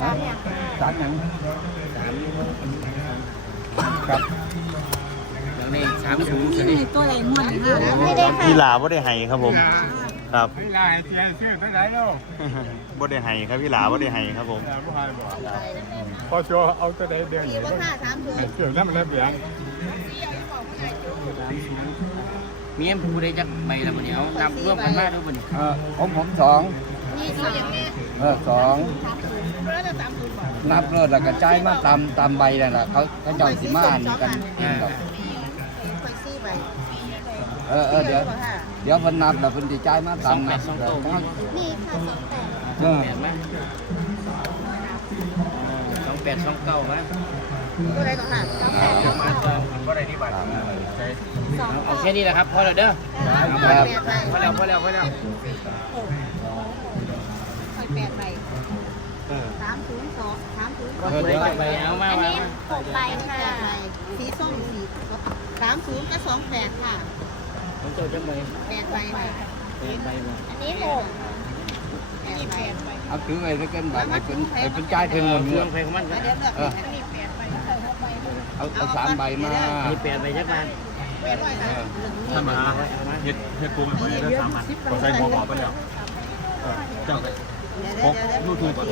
สามอย่างสามหยังสามครับอย่างนี้สามศูนย์นี่สินี่ตัวอะไรม่วนค่ะไม่ได้ค่ะพี่ลาบ่ได้ให้ครับผม ครับไม่ได้เสียเสียเท่าไหร่แล้วบ่ได้ให้ครับพี่ลาบ่ได้ให้ครับผมแต่ผู้ชายบอกพอโชว์เอาตัวใดเดือนสี่ว่าค่ะสามศูนย์เสียนั่นมันแล้วเปลี่ยนมีเอ็มผู้ใดจักใบละบัดนี้เอานับรวมกันมาดูบัดนี้เออผมผมสองนี่สองแม่ เออสองร้อยละสามศูนย์บอกนับเลิศแล้วก็จ่ายมาตามตามใบนั่นแหละเขาเขาเจ้าสิมาอันกันกินดอกไปซี่ไปเออเออเดี๋ยวเดี๋ยวเพิ่นนับแล้วเพิ่นสิจ่ายมาตามนับนี่ค่ะสองแปดเออแปดไหมสองแปดสองเก้าไหมตัวอะไรก่อนค่ะสองแปดสองเก้าก็ได้ที่บัตรสองเอาแค่นี้แหละครับพอแล้วเด้อแปดใบพอแล้วพอแล้วพอแล้วคอย แปดใบสามศูนย์สองสามศูนย์ก็ผู้ใดจักใบเอามาอันมานี้หกใบค่ะสีส้มสีสามศูนย์ก็สองแปดค่ะผมเจ้าจักใบแปดใบค่ะแปดใบมาอันนี้หกแปดใบเอาถือไว้แล้วกันบัตรให้เพิ่นให้เพิ่นจ่ายถึงหมดเคเงิรื่องนใครของมันกันเดี๋ยวเลือกอันนี้แปดใบเอาเอาสามใบมามีแปดใบจักบาทแปดใบค่ะถ้ามาเฮ็ดเฮ็ดปูมันไปได้สามพันก็ใช้หัวหมอไปแล้วเจ้า พกยูทูบอะ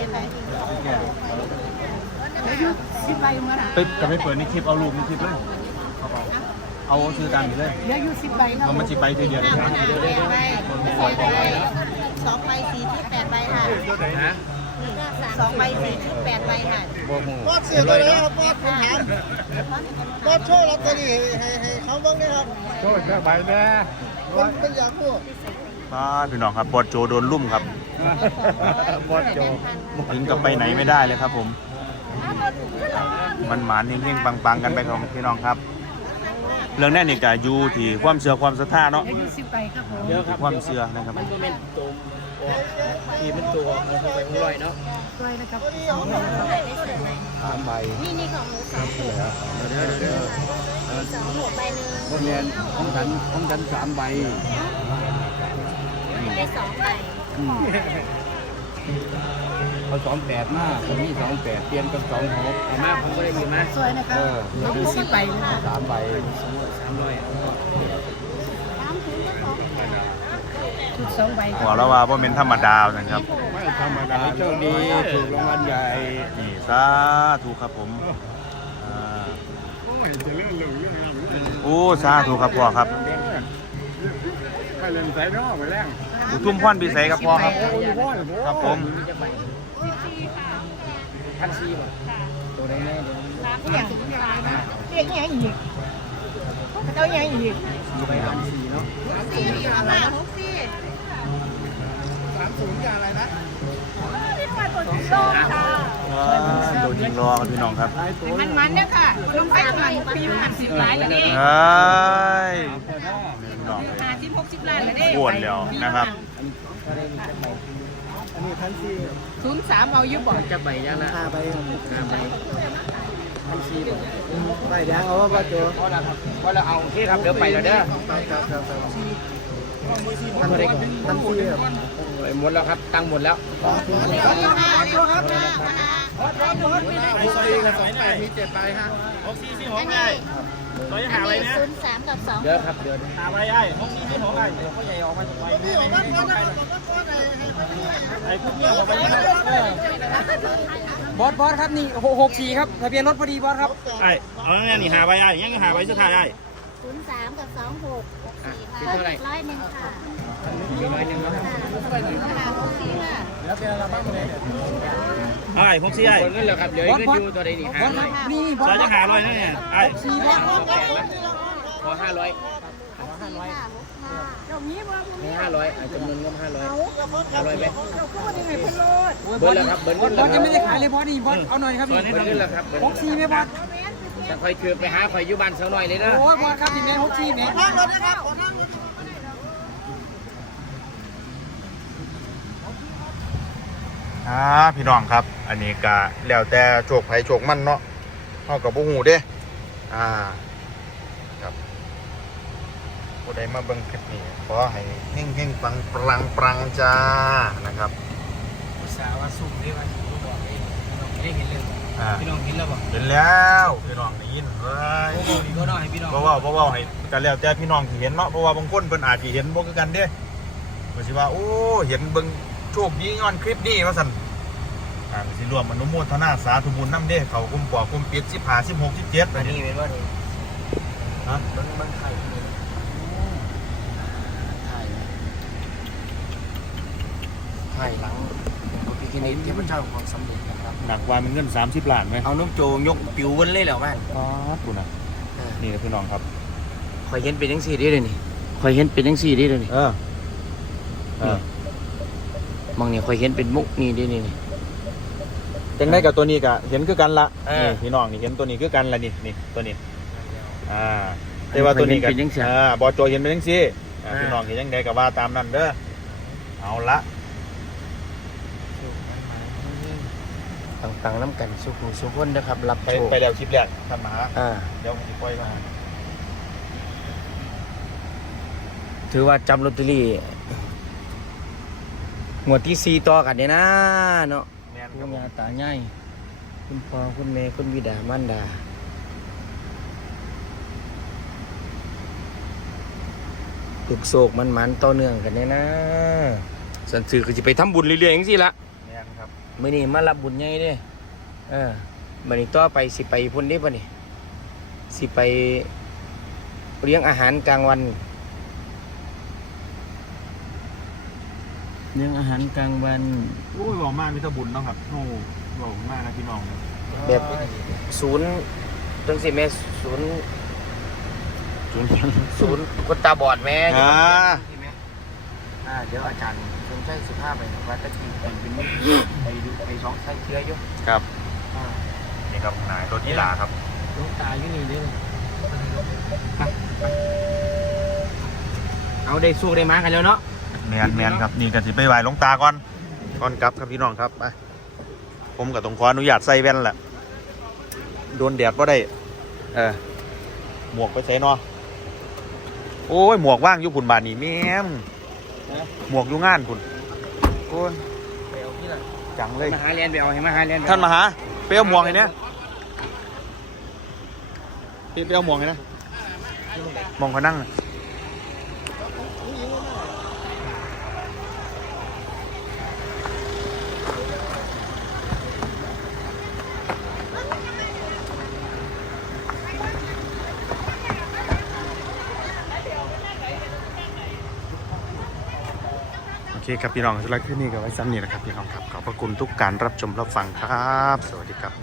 สิบใบมาละไปก็ไม่เปิดในคลิปเอารูปในคลิปเลยเอาซื้อตามนี้เลยเหลืออยู่สิบใบเนาะมันมันสิไปทีเดียวแปดใบแปดใบสองใบสี่ที่แปดใบค่ะสองใบสี่ที่แปดใบค่ะบ่ฮู้อสเสียตัวเลยครับบอสผมถามบอสโชว์ลอตเตอรี่ให้ให้เขาบ้างนะครับโทษนะใบแน่คนเป็นอย่ากรู้ ป้าพี่น้องครับบอดโจโดนลุ่มครับบอสโจถึงกับไปไหนไม่ได้เลยครับ ผม มันหมานเฮงๆปังๆกันไปครับพี่น้องครับ เรื่องแน่นี่ก็อยู่ที่ความเชื่อความศรัทธาเนาะอยู่สิบใบครับผมเดี๋ยวครับความเชื่อนะครับมันก็เป็นตัวที่เป็นตัวมันเข้าไปข้างร้อยเนาะด้วยนะครับสามใบนี่นี่ของหนูสองหัวเดี๋ยวเดี๋ยวสองหัวใบหนึ่งบ่แม่นของฉันของฉันสามใบ ได้สองใบอืมเอาสองแปดมาผมมีสองแปดเปลี่ยนเป็นสองหกเอามาผมก็ได้ยินมาสวยนะคเอรับออยู่สิบใบค่ะสามใบสามร้อยสามถึงก็สองชุดสองใบหัวแล้วว่าบ่เป็นธรรมดานะครับ ไม่ธรรมดาโชคดีถูกรางวัลใหญ่นี่สาธุครับผมอ่าโอ้ยจะเรื่องเรื่องเรื่องโอ้สาธุครับพ่อครับ ไปเล่นใส่นอกไปแรง อุทุมพรพิเศษครับพ่อครับ ครับผมมีจักใบพันสี่บ่ตัวใดแน่เดี๋ยวอย่างเรียกยังอีกเจ้ายังอีกไปพันสี่เนาะสี่สี่ห้าหกสี่สามศูนย์กับอะไรนะว้าโดนยิงรอครับพี่น้องครับมันมันเนี่ยค่ะลงไปหลังปีผ่านสิบล้านแล้วนี่เอ้ยพี่น้องห้าสิบหกสิบล้านแล้วนี่อ้วนแล้วนะครับ ก็ได้มีจักใบอันนี้พันสี่ศูนย์สามเอายุบบ่จักใบยังละห้าใบครับห้าใบพันสี่บ่ใบแดงเอาว่าบอสโจพอแล้วครับพอแล้วเอาโอเคครับเดี๋ยวไปแล้วเด้อครับครับครับพันสี่พันสี่ครับหมดแล้วครับตังค์หมดแล้วไอ้ซอยเองสองแปดมีเจ็ดใบฮะอั นนี้อันนี้ศูนย์สามกับสองเดี๋ยวครับเดี๋ยวหาอะไรไอ้ห้องนี้ที่ของไอ้เขาใหญ่ออกมาจากไว้นี่ออกมาก่อนนะครับบอกว่าก่อนไอ้ให้พันสี่ไอ้พวกเนี้ยออกไปยังไงบอสบอสครับนี่หกหกสี่ครับทะเบียนรถพอดีบอสครับไอ้เอาเนี่ยนี่หาไปไอ้ยังหาไปสุดท้ายไอ้ศูนย์สามกับสองหกหกสี่เป็นค่ะเท่าไหร่ร้อยหนึ่งค่ะมีร้อยหนึ่งแล้วค่ะหกสี่ค่ะไอ้พวกซี่ไอ้คนนั้นเหรอครับเดี๋ยวเงินอยู่ตัวใดนี่บห้าอสคร้รัอบยนี่บอซสอยจะหาร้อยนั่นเนี่ยไอ้สี่บอสแปดละขอห้าร้อยหกสี่ค่ะหกห้าตรงนี้ว่าคุณให้ห้าร้อยจำนวนเงินห้าร้อยห้าร้อยไหมเราพูดยังไงเป็นโลดเบิร์ดแล้วครับเบิร์ดบอเงิสนบแล้อวสยังไม่ได้ขายเลยบอสนี่บอสเอาหน่อยครับซนี่อยนี้เบิร์ดเงินแล้วครับหกสี่ไหมบอสจะคอยคือไปหาคอยอยู่บ้านสักหน่อยเลยนะโอ้ยบอสครับที่แม่หกสี่แม่นั่งรถนะครับขอนั่ งรถอ่าพี่น้องครับ อันนี้ก็แล้วแต่โชคไผโชคมันเนาะเฮากับบ่ฮู้เด้ อ่า ครับผู้ใดมาเบิ่งคลิปนี้ขอให้เฮงๆปังปรังปรังจ้านะครับสาวว่าสุ่มได้ว่าผมบอกเองพี่น้องได้เห็นเลยอ่าพี่น้องเห็นแล้วบอกเห็นแล้วพี่น้องได้ยินเว้ยโอ้โหดีก็น้อยให้พี่น้องเพราะว่าเพราะว่าให้กันแล้วแต่พี่น้องที่เห็นเนาะเพราะว่าบางคนเพิ่นอาจจะเห็นบ่คือกันเด้เพิ่นสิว่าโอ้เห็นเบิ่ง โชคดีย้อนคลิปนี้ว่าซั่นอ่าสิรวมอนุโมทนาสาธุบุญนำเด้เขากุมปอกกุมปิด15 16 17อันนี้เป็นว่านี่ฮะมันมันไข่เลยไข่ไข่หลังพระพิฆเนศเทพเจ้าของสำเร็จนะครับ หนักว่ามันเงิน30ล้านไหมเอาน้องโจยกปิววันเลยแล้วมันอ๋อคุณน่ะนี่นะพี่น้องครับคอยเห็นเป็นยังสี่ได้เลยนี่คอยเห็นเป็นยังสี่ได้เลยนี่เออเออ มองนี่คอยเห็นเป็นมุกนี่ได้นี่นี่ จังได้กับตัวนี้ก็เห็นคือกันละเออ นี่พี่น้องนี่เห็นตัวนี้คือกันละนี่นี่ตัวนี้ อ่าแต่ว่าตัวนี้ก็เป็นจังซี่อ่าบอโจเห็นเป็นจังซี่อ่าอ่าพี่น้องเห็นจังใดก็ว่าตามนั้นเด้อเอาละต่างๆน้ำกันสุขุมสุขคนนะครับ รับไปโชคไปแล้วคลิปแรกท่านมหาอ่า เดี๋ยวผมจะปล่อยมาถือว่าจำลอตเตอรี่ งวดที่สี่ต่อกันเนี่ยนะเนาะแม่นคคุรับณผมยาตายายคุณพ่อคุณแม่คุณบิดามารดาถูกโศกมันมันๆต่อเนื่องกันเนี่ยนะสันสื่อก็จะไปทำบุญเรื่อยๆอย่างสิละแม่นครับมื่อนี้มารับบุญใหญ่เด้เออมื่อนี้ต่อไปสิไปพุ่นเด้ป่ะนี่สิไปเลี้ยงอาหารกลางวัน ลี้ยงอาหารกลางวันโอ้ยบอกมากมิตรบุญเนาะครับโอ้บอกมากนะพี่น้องแบบ ศูนย์จังสิแม่ศูนย์จุนศูนย์คนตาบอดแม่อ่าอ่าเดี๋ยวอาจารย์ชมใช้สุภาพไปว่าตะกี้เป็นเป็นไปดูไปสองใช้เชื้ออยู่ครับอ่านี่ครับนายรถกีฬาครับหลวงตาอยู่นี่เด้อเอาได้สู้ได้มากันแล้วเนาะ แมนแมนครับนี่ก็สิไปไหว้หลวงตาก่อนก่อนกลับครับพี่น้องครับไปผมก็ต้องขออนุญาตใส่แว่นแหละโดนแดดก็ได้ เออหมวกไปใส่เนาะโอ้ยหมวกว่างอยู่พุ่นบานนี่แม่มหมวกอยู่งานพุ่นโอ้ยไปเอาที่ละจังเลยมาหาเรียนไปเอาให้มาหาเรียนไปท่านมาหาไปเอาหมวกให้เนี่ยพี่ไปเอาหมวกให้นะมองเขานั่งน่ะ โอเค ครับพี่น้องสำหรับคลิปนี้ก็ไว้ซ้ำนี่นะครับพี่น้องครับขอบพระคุณทุกการรับชมรับฟังครับ สวัสดีครับ